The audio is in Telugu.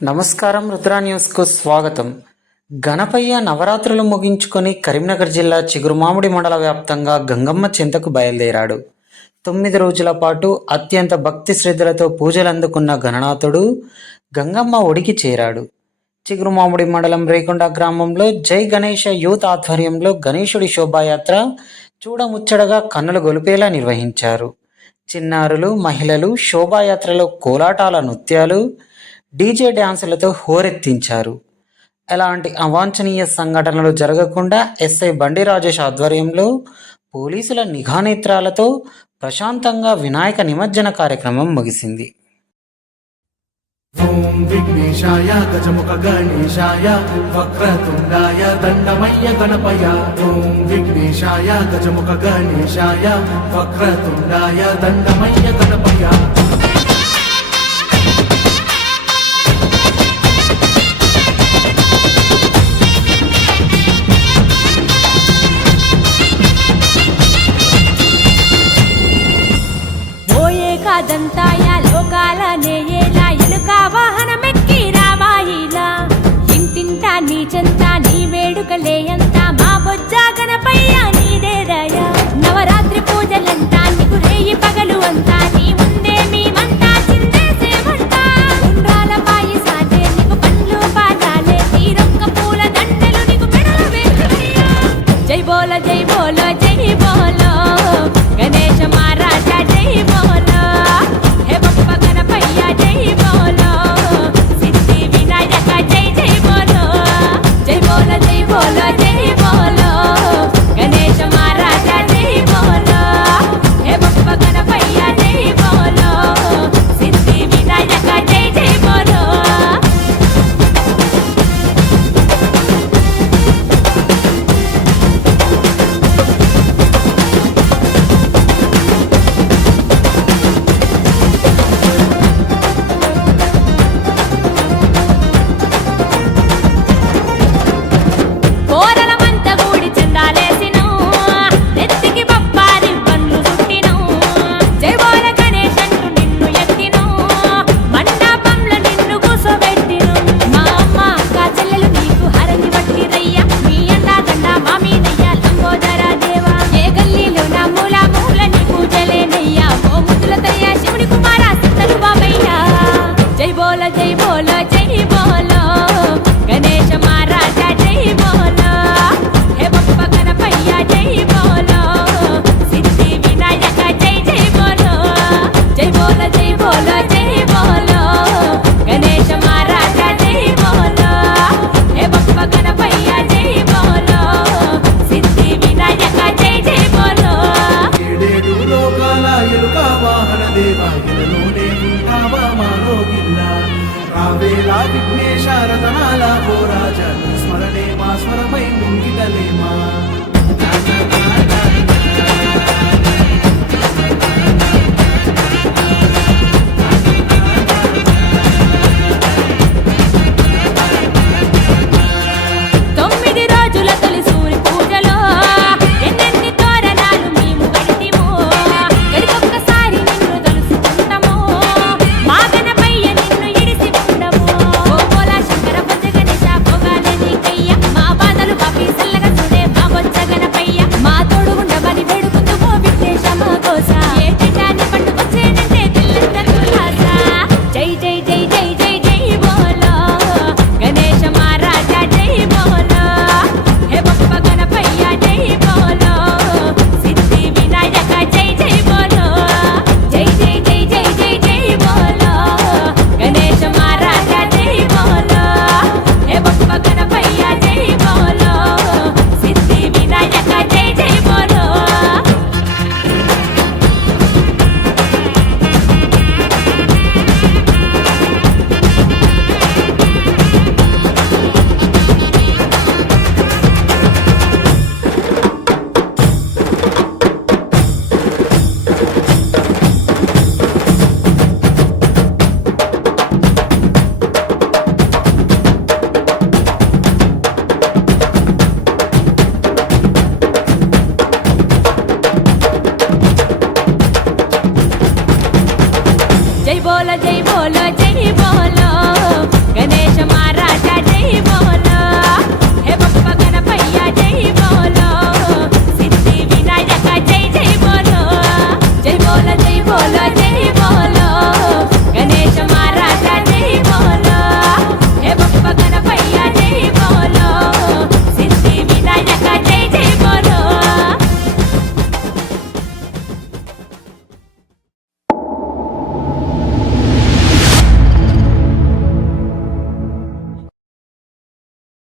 నమస్కారం, రుద్రా న్యూస్కు స్వాగతం. గణపయ్య నవరాత్రులు ముగించుకొని కరీంనగర్ జిల్లా చిగురుమామిడి మండల వ్యాప్తంగా గంగమ్మ చెంతకు బయలుదేరాడు. 9 రోజుల పాటు అత్యంత భక్తి శ్రద్ధలతో పూజలు అందుకున్న గణనాథుడు గంగమ్మ ఒడికి చేరాడు. చిగురుమామిడి మండలం రేకొండ గ్రామంలో జై గణేష యూత్ ఆధ్వర్యంలో గణేశుడి శోభాయాత్ర చూడముచ్చడగా కన్నులు గొలిపేలా నిర్వహించారు. చిన్నారులు, మహిళలు శోభాయాత్రలో కోలాటాల నృత్యాలు, డీజే డ్యాన్సులతో హోరెత్తించారు. ఎలాంటి అవాంఛనీయ సంఘటనలు జరగకుండా ఎస్ఐ బండి రాజేష్ ఆధ్వర్యంలో పోలీసుల నిఘా నేత్రాలతో ప్రశాంతంగా వినాయక నిమజ్జన కార్యక్రమం ముగిసింది. ఓం విఘ్నేశాయ గజముఖ గణేశాయ వక్రతుండాయ దండమయ్య గణపయ. ఓం విఘ్నేశాయ గజముఖ గణేశాయ వక్రతుండాయ దండమయ్య గణపయ. దంతాయ లోకాల నేయేలా ఎలుక వాహనమెక్కి రావాయిలా ఇంటింటా నీ చెంత నీ వేడుకలే అంతా మా బొజ్జ గణపయ్య నీదే దయ. నవరాత్రి పూజలంతా నీకు రేయి పగలు అంతా నీ ముందే మేమంతా చిందేసేమంటా. ఉండ్రాల పాయసాలే నీకు పండ్లు పాదాలే తీరొక్క పూల దండలు నీకు మెడలు వేసుకయ్యా. జై బోల జై బోల జై బోలో గణేశ మహారాజా జై బోలో. రావేలా విఘ్నేశ రతనాల ఓ రాజా స్మరణే మా స్వరమై ముంగిటలేమా.